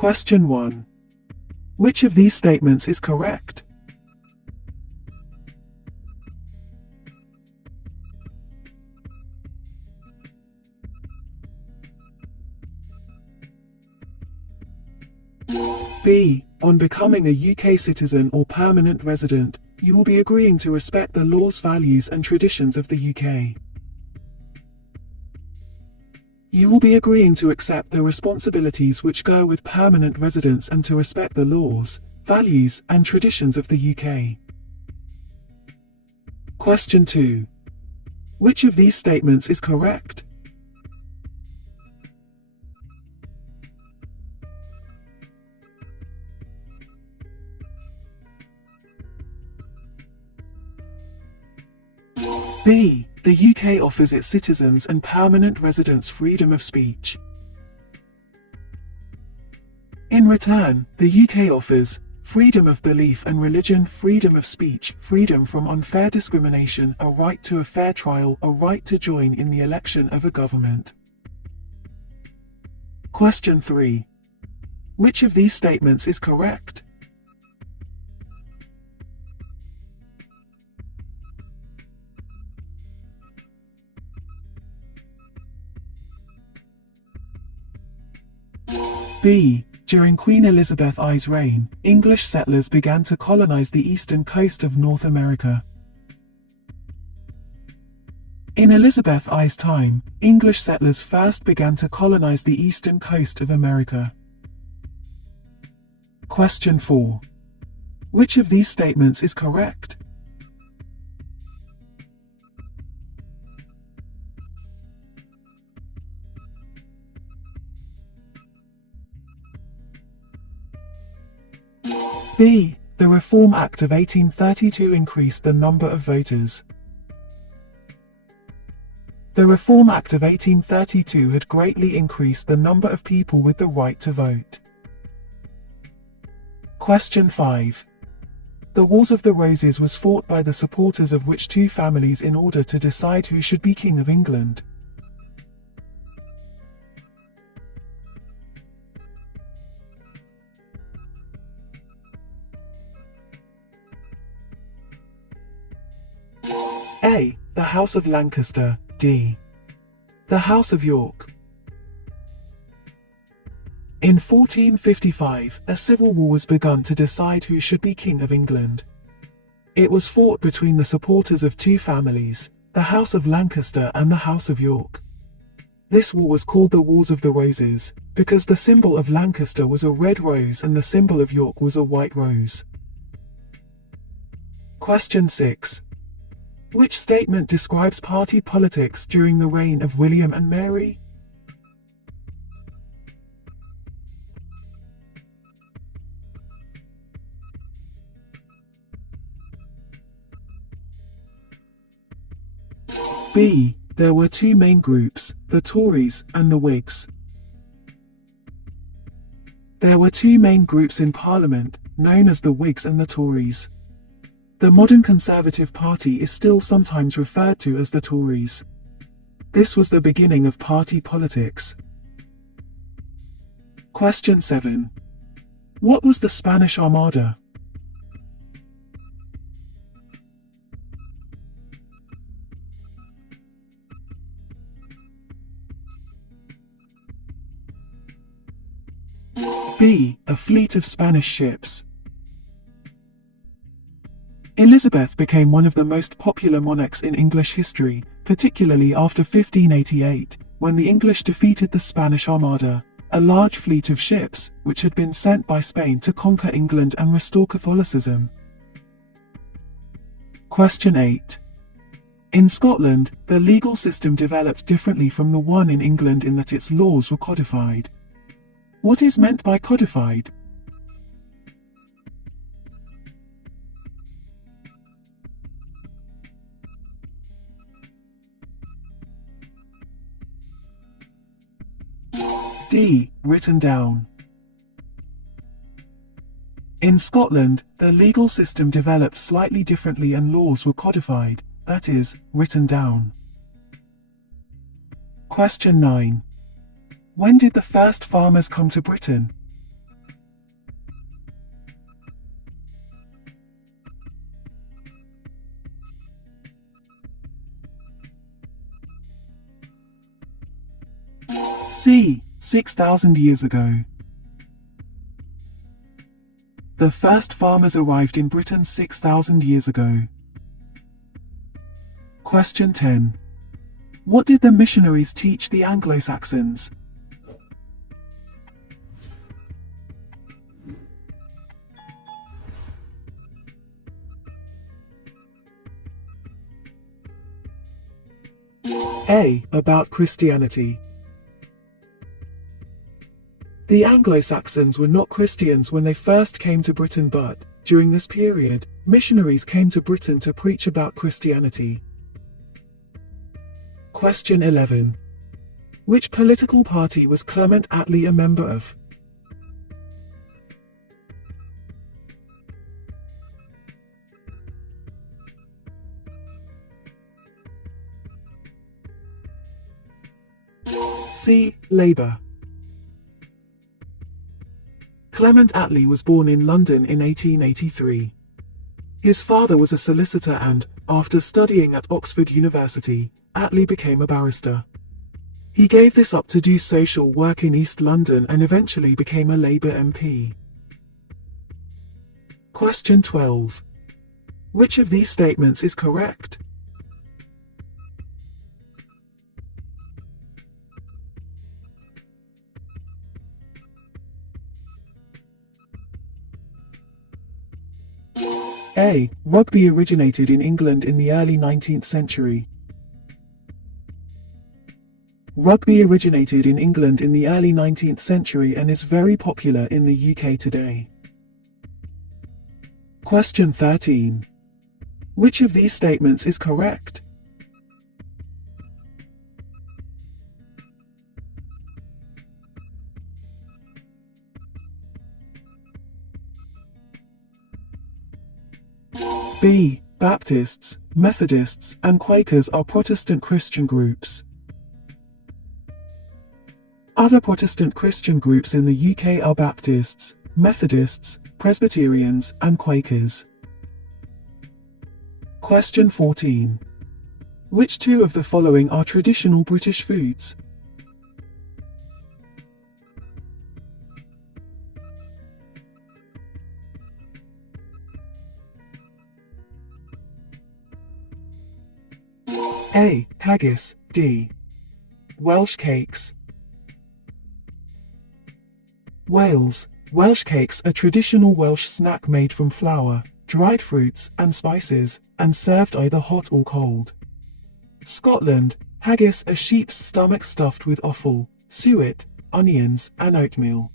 Question 1. Which of these statements is correct? B. On becoming a UK citizen or permanent resident, you will be agreeing to respect the laws, values and traditions of the UK. You will be agreeing to accept the responsibilities which go with permanent residence and to respect the laws, values and traditions of the UK. Question 2. Which of these statements is correct? B. The UK offers its citizens and permanent residents freedom of speech. In return, the UK offers freedom of belief and religion, freedom of speech, freedom from unfair discrimination, a right to a fair trial, a right to join in the election of a government. Question 3. Which of these statements is correct? B. During Queen Elizabeth I's reign, English settlers began to colonize the eastern coast of North America. In Elizabeth I's time, English settlers first began to colonize the eastern coast of America. Question 4. Which of these statements is correct? B. The Reform Act of 1832 increased the number of voters. The Reform Act of 1832 had greatly increased the number of people with the right to vote. Question 5. The Wars of the Roses was fought by the supporters of which two families in order to decide who should be King of England? A. The House of Lancaster. D. The House of York. In 1455, a civil war was begun to decide who should be King of England. It was fought between the supporters of two families, the House of Lancaster and the House of York. This war was called the Wars of the Roses, because the symbol of Lancaster was a red rose and the symbol of York was a white rose. Question 6. Which statement describes party politics during the reign of William and Mary? B. There were two main groups, the Tories and the Whigs. There were two main groups in Parliament, known as the Whigs and the Tories. The modern Conservative Party is still sometimes referred to as the Tories. This was the beginning of party politics. Question 7. What was the Spanish Armada? B. A fleet of Spanish ships. Elizabeth became one of the most popular monarchs in English history, particularly after 1588, when the English defeated the Spanish Armada, a large fleet of ships, which had been sent by Spain to conquer England and restore Catholicism. Question 8. In Scotland, the legal system developed differently from the one in England in that its laws were codified. What is meant by codified? D. Written down. In Scotland, the legal system developed slightly differently and laws were codified, that is, written down. Question 9. When did the first farmers come to Britain? C. 6,000 years ago. The first farmers arrived in Britain 6,000 years ago. Question 10. What did the missionaries teach the Anglo-Saxons? A. About Christianity. The Anglo-Saxons were not Christians when they first came to Britain, but, during this period, missionaries came to Britain to preach about Christianity. Question 11. Which political party was Clement Attlee a member of? C. Labour. Clement Attlee was born in London in 1883. His father was a solicitor and, after studying at Oxford University, Attlee became a barrister. He gave this up to do social work in East London and eventually became a Labour MP. Question 12. Which of these statements is correct? A. Rugby originated in England in the early 19th century. Rugby originated in England in the early 19th century and is very popular in the UK today. Question 13. Which of these statements is correct? B. Baptists, Methodists, and Quakers are Protestant Christian groups. Other Protestant Christian groups in the UK are Baptists, Methodists, Presbyterians, and Quakers. Question 14. Which two of the following are traditional British foods? A. Haggis. D. Welsh cakes. Wales. Welsh cakes are traditional Welsh snack made from flour, dried fruits, and spices, and served either hot or cold. Scotland. Haggis, a sheep's stomach stuffed with offal, suet, onions, and oatmeal.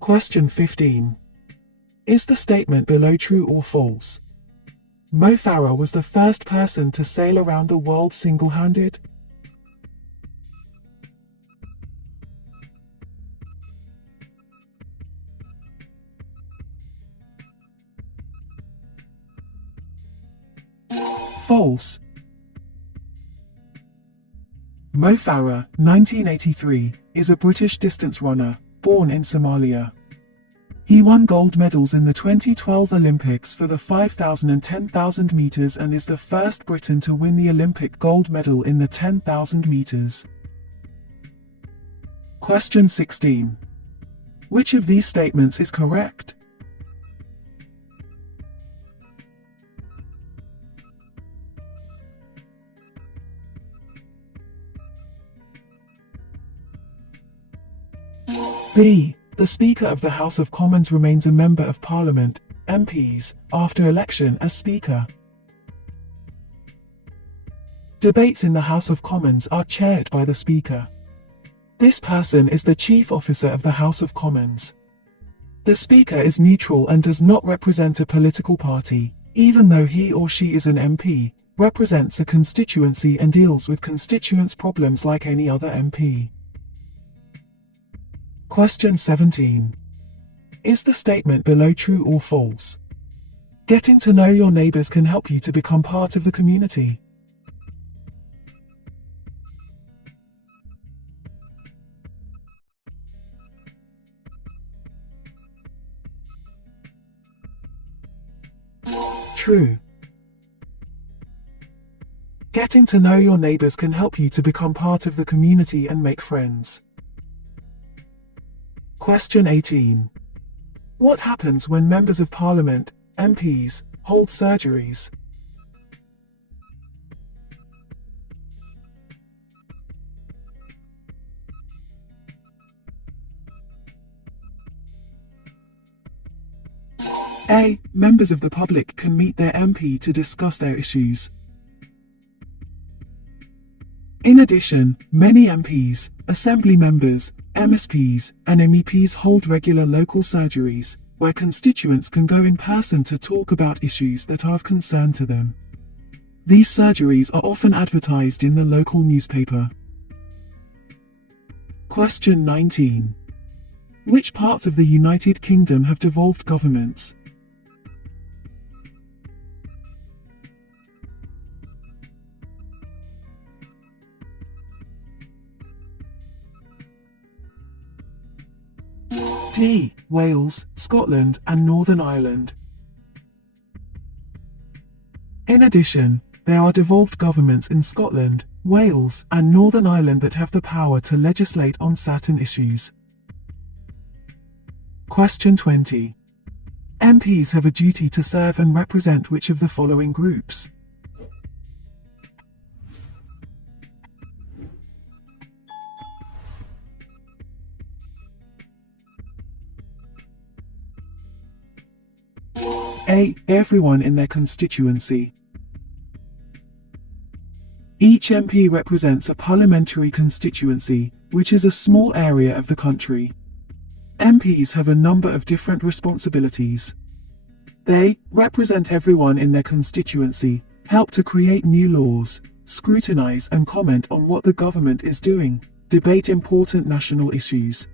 Question 15. Is the statement below true or false? Mo Farah was the first person to sail around the world single-handed. False. Mo Farah, 1983, is a British distance runner, born in Somalia. He won gold medals in the 2012 Olympics for the 5,000 and 10,000 meters and is the first Briton to win the Olympic gold medal in the 10,000 meters. Question 16. Which of these statements is correct? B. The Speaker of the House of Commons remains a Member of Parliament, MPs, after election as Speaker. Debates in the House of Commons are chaired by the Speaker. This person is the Chief Officer of the House of Commons. The Speaker is neutral and does not represent a political party, even though he or she is an MP, represents a constituency and deals with constituents' problems like any other MP. Question 17. Is the statement below true or false? Getting to know your neighbors can help you to become part of the community. True. Getting to know your neighbours can help you to become part of the community and make friends. Question 18. What happens when members of Parliament, MPs, hold surgeries? A. Members of the public can meet their MP to discuss their issues. In addition, many MPs, Assembly members, MSPs, and MEPs hold regular local surgeries, where constituents can go in person to talk about issues that are of concern to them. These surgeries are often advertised in the local newspaper. Question 19. Which parts of the United Kingdom have devolved governments? D. Wales, Scotland, and Northern Ireland. In addition, there are devolved governments in Scotland, Wales, and Northern Ireland that have the power to legislate on certain issues. Question 20. MPs have a duty to serve and represent which of the following groups? A. Everyone in their constituency. Each MP represents a parliamentary constituency, which is a small area of the country. MPs have a number of different responsibilities. They represent everyone in their constituency, help to create new laws, scrutinise and comment on what the government is doing, debate important national issues.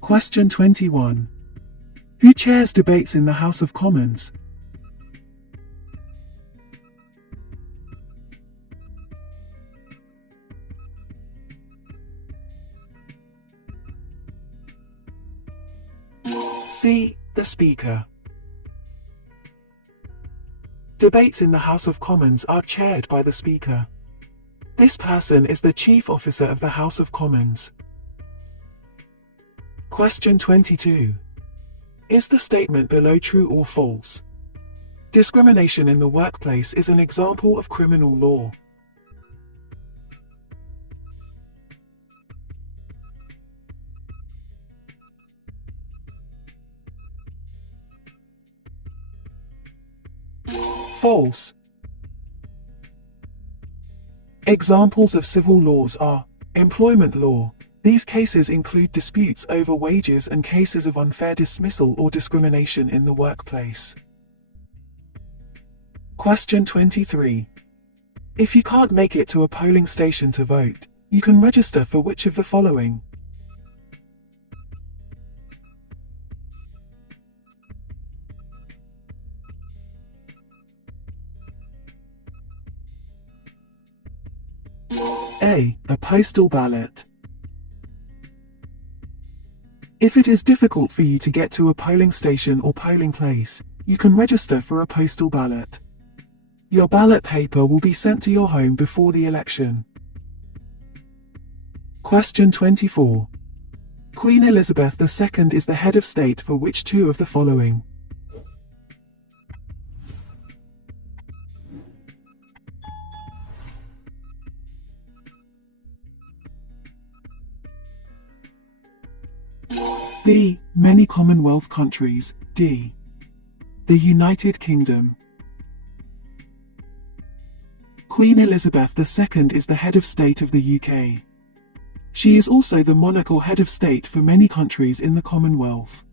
Question 21. Who chairs debates in the House of Commons? C. The Speaker. Debates in the House of Commons are chaired by the Speaker. This person is the Chief Officer of the House of Commons. Question 22. Is the statement below true or false? Discrimination in the workplace is an example of criminal law. False. Examples of civil laws are employment law. These cases include disputes over wages and cases of unfair dismissal or discrimination in the workplace. Question 23. If you can't make it to a polling station to vote, you can register for which of the following? A. A postal ballot. If it is difficult for you to get to a polling station or polling place, you can register for a postal ballot. Your ballot paper will be sent to your home before the election. Question 24. Queen Elizabeth II is the head of state for which two of the following? B. Many Commonwealth countries. D. The United Kingdom. Queen Elizabeth II is the head of state of the UK. She is also the monarch or head of state for many countries in the Commonwealth.